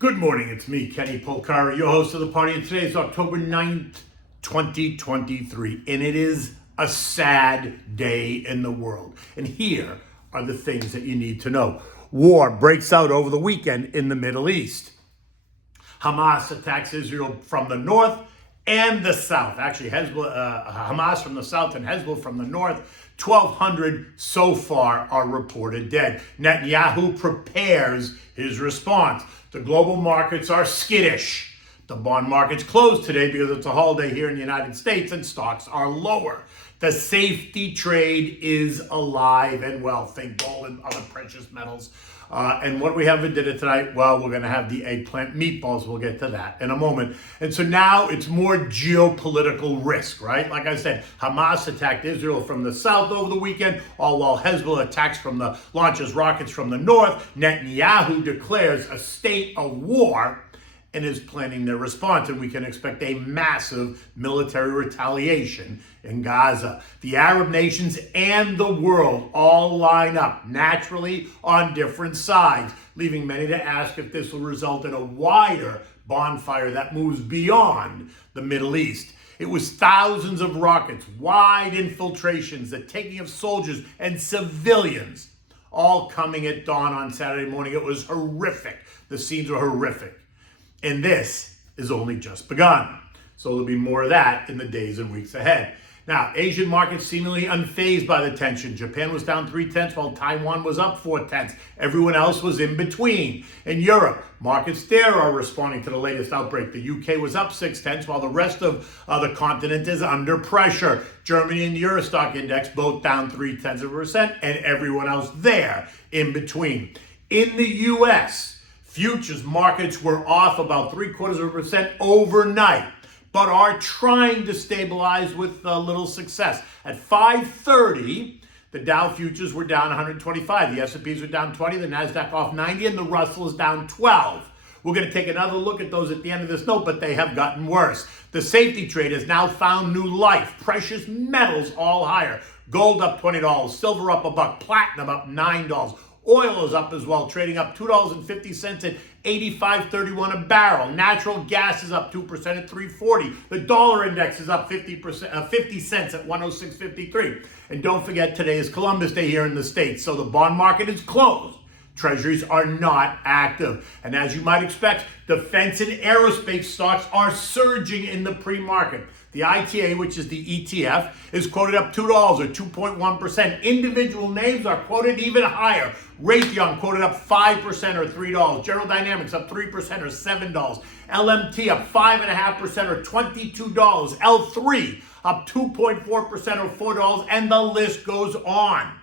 Good morning, it's me, Kenny Polcari, your host of the party, and today is October 9th, 2023, and it is a sad day in the world. And here are the things that you need to know. War breaks out over the weekend in the Middle East. Hamas attacks Israel from the north and the south. Actually, Hamas from the south and Hezbollah from the north. 1,200 so far are reported dead. Netanyahu prepares his response. The global markets are skittish. The bond market's closed today because it's a holiday here in the United States and stocks are lower. The safety trade is alive and well. Think gold and other precious metals. And what do we have for dinner tonight? Well, we're going to have the eggplant meatballs. We'll get to that in a moment. And so now it's more geopolitical risk, right? Like I said, Hamas attacked Israel from the south over the weekend, all while Hezbollah launches rockets from the north. Netanyahu declares a state of war and is planning their response, and we can expect a massive military retaliation in Gaza. The Arab nations and the world all line up naturally on different sides, leaving many to ask if this will result in a wider bonfire that moves beyond the Middle East. It was thousands of rockets, wide infiltrations, the taking of soldiers and civilians, all coming at dawn on Saturday morning. It was horrific. The scenes were horrific. And this is only just begun. So there'll be more of that in the days and weeks ahead. Now, Asian markets seemingly unfazed by the tension. Japan was down 0.3 while Taiwan was up 0.4. Everyone else was in between. In Europe, markets there are responding to the latest outbreak. The UK was up 0.6 while the rest of the continent is under pressure. Germany and the Eurostock index both down 0.3%, and everyone else there in between. In the US, futures markets were off about 0.75% overnight, but are trying to stabilize with little success. At 5:30, the Dow futures were down 125. The S&Ps were down 20, the NASDAQ off 90, and the Russell is down 12. We're going to take another look at those at the end of this note, but they have gotten worse. The safety trade has now found new life. Precious metals all higher. Gold up $20, silver up $1, platinum up $9. Oil is up as well, trading up $2.50 at 85.31 a barrel. Natural gas is up 2% at 3.40. The dollar index is up 50 cents at 106.53. And don't forget, today is Columbus Day here in the States, so the bond market is closed. Treasuries are not active. And as you might expect, defense and aerospace stocks are surging in the pre-market. The ITA, which is the ETF, is quoted up $2 or 2.1%. Individual names are quoted even higher. Raytheon quoted up 5% or $3. General Dynamics up 3% or $7. LMT up 5.5% or $22. L3 up 2.4% or $4, and the list goes on.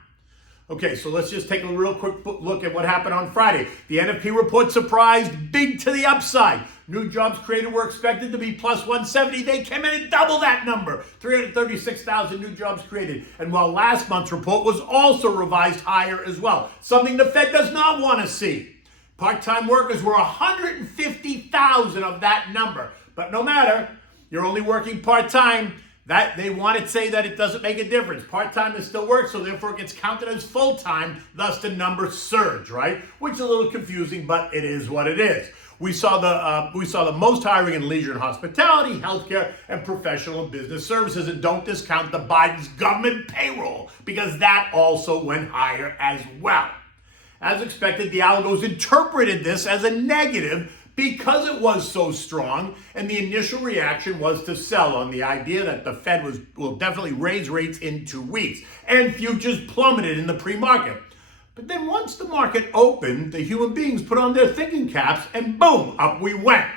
Okay, so let's just take a real quick look at what happened on Friday. The NFP report surprised big to the upside. New jobs created were expected to be plus 170. They came in at double that number, 336,000 new jobs created. And while last month's report was also revised higher as well, something the Fed does not want to see. Part-time workers were 150,000 of that number. But no matter, you're only working part-time. That they want to say that it doesn't make a difference. Part-time is still work, so therefore it gets counted as full-time, thus the numbers surge, right? Which is a little confusing, but it is what it is. We saw the most hiring in leisure and hospitality, healthcare, and professional and business services. And don't discount the Biden's government payroll, because that also went higher as well. As expected, the algos interpreted this as a negative because it was so strong, and the initial reaction was to sell on the idea that the Fed will definitely raise rates in 2 weeks, and futures plummeted in the pre-market. But then once the market opened, the human beings put on their thinking caps, and boom, up we went.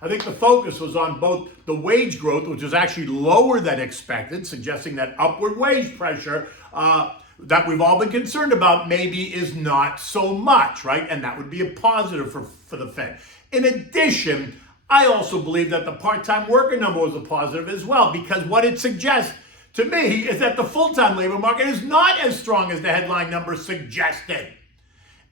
I think the focus was on both the wage growth, which was actually lower than expected, suggesting that upward wage pressure that we've all been concerned about maybe is not so much, right? And that would be a positive for the Fed. In addition, I also believe that the part-time worker number was a positive as well, because what it suggests to me is that the full-time labor market is not as strong as the headline numbers suggested.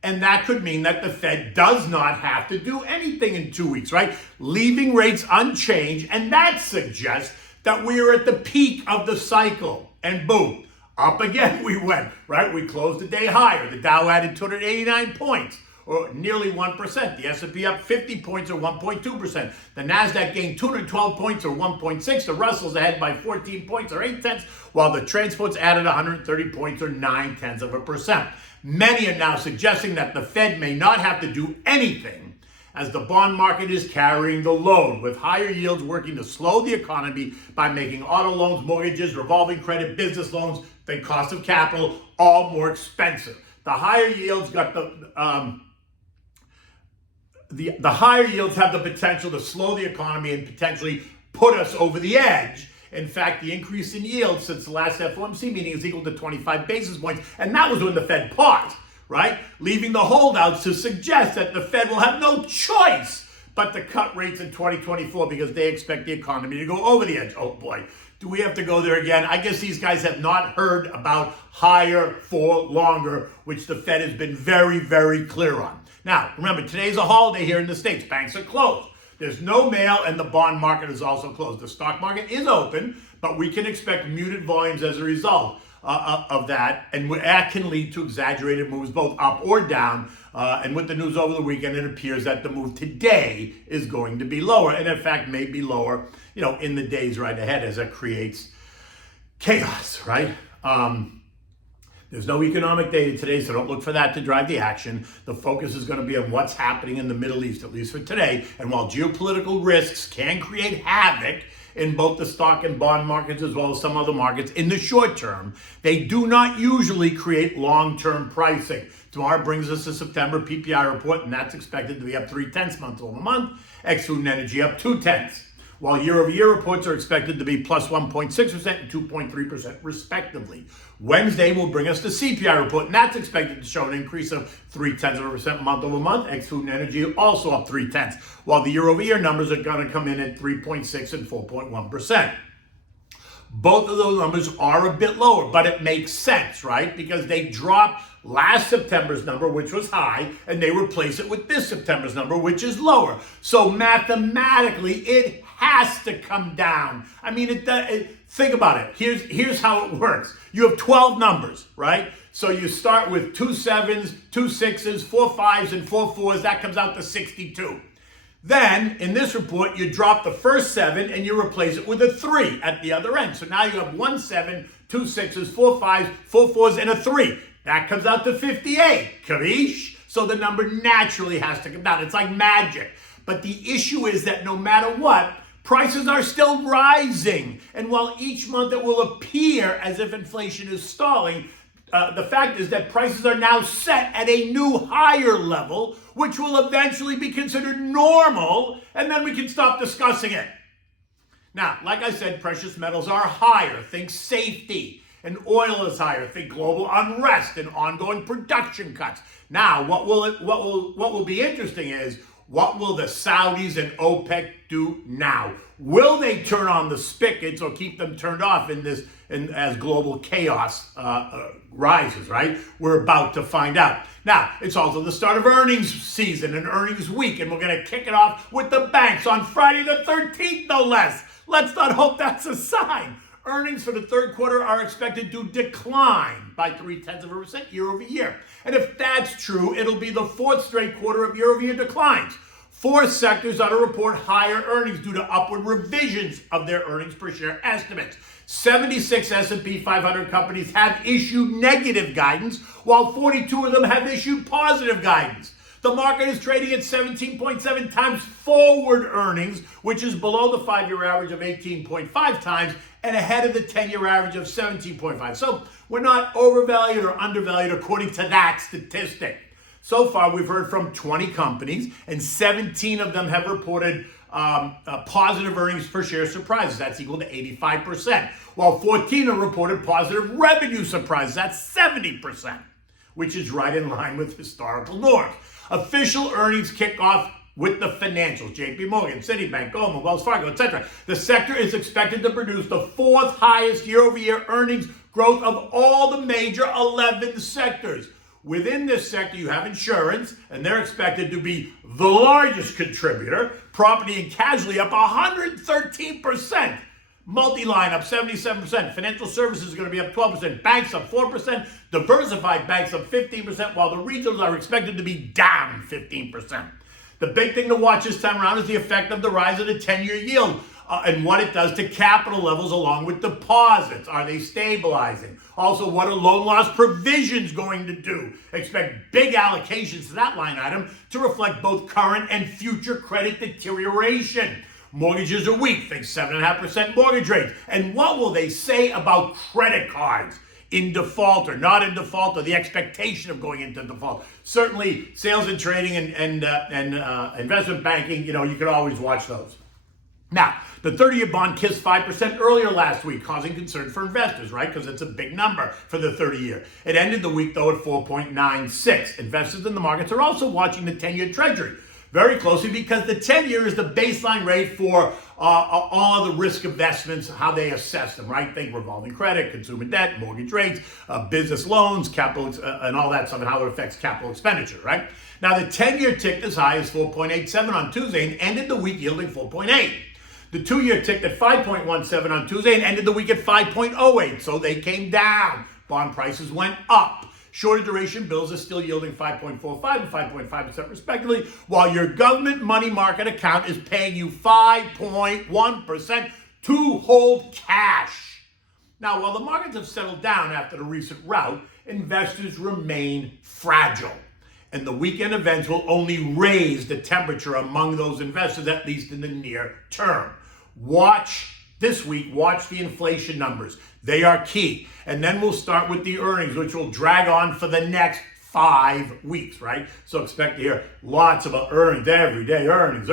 And that could mean that the Fed does not have to do anything in 2 weeks, right? Leaving rates unchanged, and that suggests that we are at the peak of the cycle. And boom, up again we went, right? We closed the day higher. The Dow added 289 points. or nearly 1%. The S&P up 50 points or 1.2%. The NASDAQ gained 212 points or 1.6%. The Russell's ahead by 14 points or 0.8%, while the transports added 130 points or 0.9%. Many are now suggesting that the Fed may not have to do anything, as the bond market is carrying the load, with higher yields working to slow the economy by making auto loans, mortgages, revolving credit, business loans, the cost of capital, all more expensive. The higher yields got the higher yields have the potential to slow the economy and potentially put us over the edge. In fact, the increase in yield since the last FOMC meeting is equal to 25 basis points, and that was when the Fed paused, right? Leaving the holdouts to suggest that the Fed will have no choice but to cut rates in 2024 because they expect the economy to go over the edge. Oh boy, do we have to go there again? I guess these guys have not heard about higher for longer, which the Fed has been very, very clear on. Now, remember, today's a holiday here in the States. Banks are closed. There's no mail, and the bond market is also closed. The stock market is open, but we can expect muted volumes as a result of that, and that can lead to exaggerated moves both up or down. And with the news over the weekend, it appears that the move today is going to be lower, and in fact may be lower, in the days right ahead, as it creates chaos, right? There's no economic data today, so don't look for that to drive the action. The focus is going to be on what's happening in the Middle East, at least for today. And while geopolitical risks can create havoc in both the stock and bond markets as well as some other markets in the short term, they do not usually create long-term pricing. Tomorrow brings us the September PPI report, and that's expected to be up 0.3 month over month. Ex-food and energy up 0.2, while year-over-year reports are expected to be plus 1.6% and 2.3% respectively. Wednesday will bring us the CPI report, and that's expected to show an increase of 0.3% month over month. Ex-food and energy also up 0.3, while the year-over-year numbers are going to come in at 3.6 and 4.1%. Both of those numbers are a bit lower, but it makes sense, right? Because they dropped last September's number, which was high, and they replace it with this September's number, which is lower. So mathematically, it has to come down. I mean, think about it. Here's how it works. You have 12 numbers, right? So you start with 2 7s, 2 6s, 4 5s, and 4 4s. That comes out to 62. Then, in this report, you drop the first 7 and you replace it with a 3 at the other end. So now you have 1 7, 2 6s, 4 5s, 4 4s, and a 3. That comes out to 58. Capiche? So the number naturally has to come down. It's like magic. But the issue is that no matter what, prices are still rising. And while each month it will appear as if inflation is stalling, the fact is that prices are now set at a new higher level, which will eventually be considered normal, and then we can stop discussing it. Now, like I said, precious metals are higher. Think safety. And oil is higher. Think global unrest and ongoing production cuts. Now, what will be interesting is, what will the Saudis and OPEC do now? Will they turn on the spigots or keep them turned off as global chaos rises, right? We're about to find out. Now, it's also the start of earnings season and earnings week, and we're going to kick it off with the banks on Friday the 13th, no less. Let's not hope that's a sign. Earnings for the third quarter are expected to decline by 0.3% year over year. And if that's true, it'll be the fourth straight quarter of year-over-year declines. 4 sectors ought to report higher earnings due to upward revisions of their earnings per share estimates. 76 S&P 500 companies have issued negative guidance, while 42 of them have issued positive guidance. The market is trading at 17.7 times forward earnings, which is below the 5-year average of 18.5 times and ahead of the 10-year average of 17.5. So we're not overvalued or undervalued according to that statistic. So far, we've heard from 20 companies, and 17 of them have reported positive earnings per share surprises. That's equal to 85%. While 14 have reported positive revenue surprises. That's 70%, which is right in line with historical norms. Official earnings kick off with the financials, JP Morgan, Citibank, Goldman, Wells Fargo, etc. The sector is expected to produce the 4th highest year-over-year earnings growth of all the major 11 sectors. Within this sector, you have insurance, and they're expected to be the largest contributor. Property and casualty up 113%. Multi-line up 77%. Financial services is going to be up 12%. Banks up 4%. Diversified banks up 15%, while the regionals are expected to be down 15%. The big thing to watch this time around is the effect of the rise of the 10-year yield and what it does to capital levels along with deposits. Are they stabilizing? Also, what are loan loss provisions going to do? Expect big allocations to that line item to reflect both current and future credit deterioration. Mortgages are weak, think 7.5% mortgage rates. And what will they say about credit cards? In default or not in default, or the expectation of going into default. Certainly, sales and trading and investment banking, you can always watch those. Now, the 30-year bond kissed 5% earlier last week, causing concern for investors, right? Because it's a big number for the 30-year. It ended the week, though, at 4.96. Investors in the markets are also watching the 10-year Treasury very closely because the 10-year is the baseline rate for all the risk investments, how they assess them, right? Think revolving credit, consumer debt, mortgage rates, business loans, capital, and all that stuff, and how it affects capital expenditure, right? Now, the 10-year ticked as high as 4.87 on Tuesday and ended the week yielding 4.8. The 2-year ticked at 5.17 on Tuesday and ended the week at 5.08, so they came down. Bond prices went up. Shorter duration bills are still yielding 5.45 and 5.5% respectively, while your government money market account is paying you 5.1% to hold cash. Now, while the markets have settled down after the recent rout, investors remain fragile. And the weekend events will only raise the temperature among those investors, at least in the near term. Watch this week, watch the inflation numbers. They are key. And then we'll start with the earnings, which will drag on for the next 5 weeks, right? So expect to hear lots about earnings every day, earnings.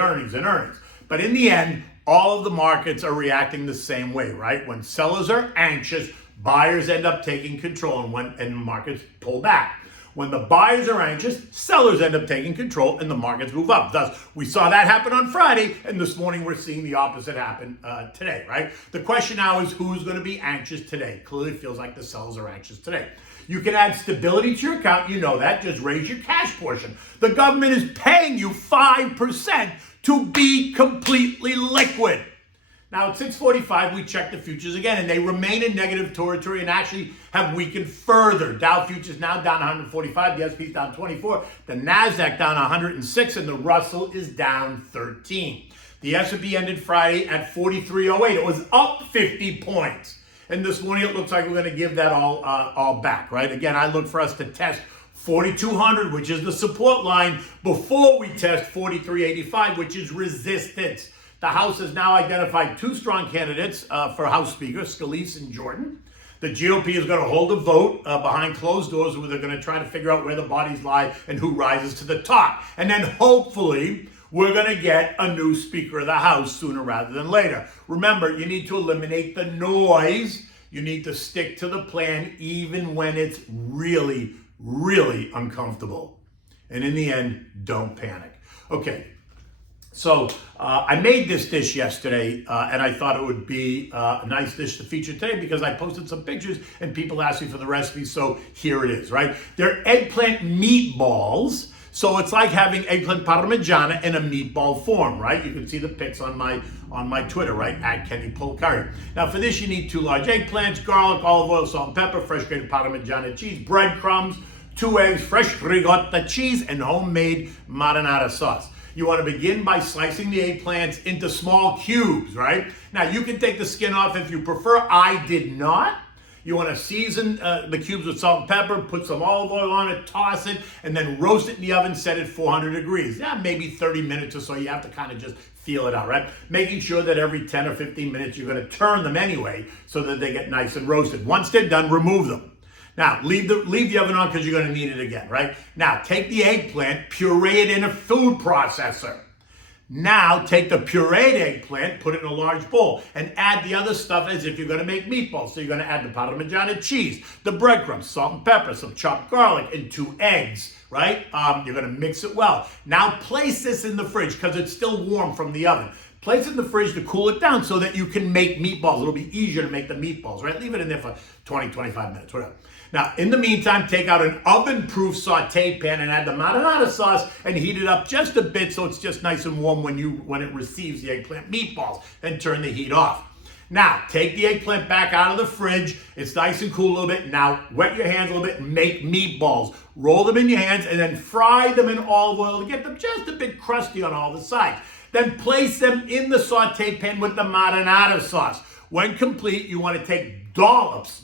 But in the end, all of the markets are reacting the same way, right? When sellers are anxious, buyers end up taking control and markets pull back. When the buyers are anxious, sellers end up taking control and the markets move up. Thus, we saw that happen on Friday, and this morning we're seeing the opposite happen today, right? The question now is who's going to be anxious today? Clearly feels like the sellers are anxious today. You can add stability to your account, you know that, just raise your cash portion. The government is paying you 5% to be completely liquid. Now, at 6:45, we checked the futures again, and they remain in negative territory and actually have weakened further. Dow futures now down 145, the S&P is down 24, the NASDAQ down 106, and the Russell is down 13. The S&P ended Friday at 43.08. It was up 50 points. And this morning, it looks like we're going to give that all back, right? Again, I look for us to test 4,200, which is the support line, before we test 43.85, which is resistance. The House has now identified 2 strong candidates for House Speaker, Scalise and Jordan. The GOP is going to hold a vote behind closed doors where they're going to try to figure out where the bodies lie and who rises to the top. And then hopefully we're going to get a new Speaker of the House sooner rather than later. Remember, you need to eliminate the noise. You need to stick to the plan even when it's really, really uncomfortable. And in the end, don't panic. Okay. So I made this dish yesterday, and I thought it would be a nice dish to feature today because I posted some pictures and people asked me for the recipe, so here it is, right? They're eggplant meatballs, so it's like having eggplant parmigiana in a meatball form, right? You can see the pics on my Twitter, right? At Kenny Polcari. Now for this, you need 2 large eggplants, garlic, olive oil, salt and pepper, fresh grated parmigiana cheese, breadcrumbs, 2 eggs, fresh ricotta cheese, and homemade marinara sauce. You want to begin by slicing the eggplants into small cubes, right? Now, you can take the skin off if you prefer. I did not. You want to season the cubes with salt and pepper, put some olive oil on it, toss it, and then roast it in the oven, set it 400 degrees. Yeah, maybe 30 minutes or so. You have to kind of just feel it out, right? Making sure that every 10 or 15 minutes you're going to turn them anyway so that they get nice and roasted. Once they're done, remove them. Now, leave the oven on because you're going to need it again, right? Now, take the eggplant, puree it in a food processor. Now, take the pureed eggplant, put it in a large bowl, and add the other stuff as if you're going to make meatballs. So you're going to add the Parmigiana cheese, the breadcrumbs, salt and pepper, some chopped garlic, and 2 eggs, right? You're going to mix it well. Now, place this in the fridge because it's still warm from the oven. Place it in the fridge to cool it down so that you can make meatballs. It'll be easier to make the meatballs, right? Leave it in there for 20, 25 minutes, whatever. Now, in the meantime, take out an oven-proof saute pan and add the marinara sauce and heat it up just a bit so it's just nice and warm when it receives the eggplant meatballs. Then turn the heat off. Now, take the eggplant back out of the fridge. It's nice and cool a little bit. Now, wet your hands a little bit and make meatballs. Roll them in your hands and then fry them in olive oil to get them just a bit crusty on all the sides. Then place them in the saute pan with the marinara sauce. When complete, you want to take dollops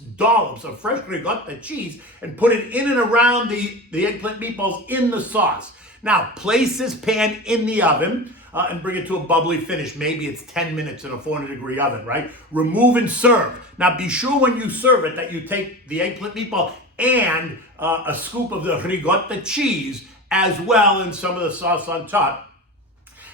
of fresh ricotta cheese and put it in and around the eggplant meatballs in the sauce. Now, place this pan in the oven and bring it to a bubbly finish. Maybe it's 10 minutes in a 400-degree oven, right? Remove and serve. Now, be sure when you serve it that you take the eggplant meatball and a scoop of the ricotta cheese as well and some of the sauce on top.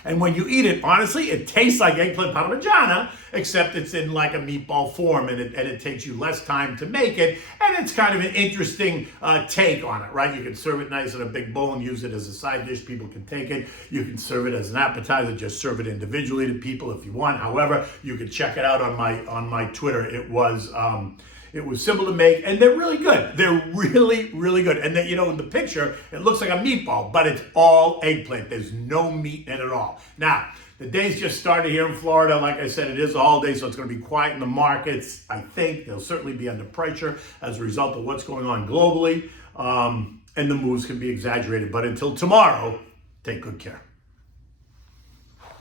And when you eat it, honestly, it tastes like eggplant parmigiana, except it's in like a meatball form, and it takes you less time to make it, and it's kind of an interesting take on it, right? You can serve it nice in a big bowl and use it as a side dish. People can take it. You can serve it as an appetizer. Just serve it individually to people if you want. However, you can check it out on my Twitter. It was simple to make, and they're really good. They're really, really good. And then, in the picture, it looks like a meatball, but it's all eggplant. There's no meat in it at all. Now, the day's just started here in Florida. Like I said, it is a holiday, so it's going to be quiet in the markets. I think they'll certainly be under pressure as a result of what's going on globally, and the moves can be exaggerated. But until tomorrow, take good care.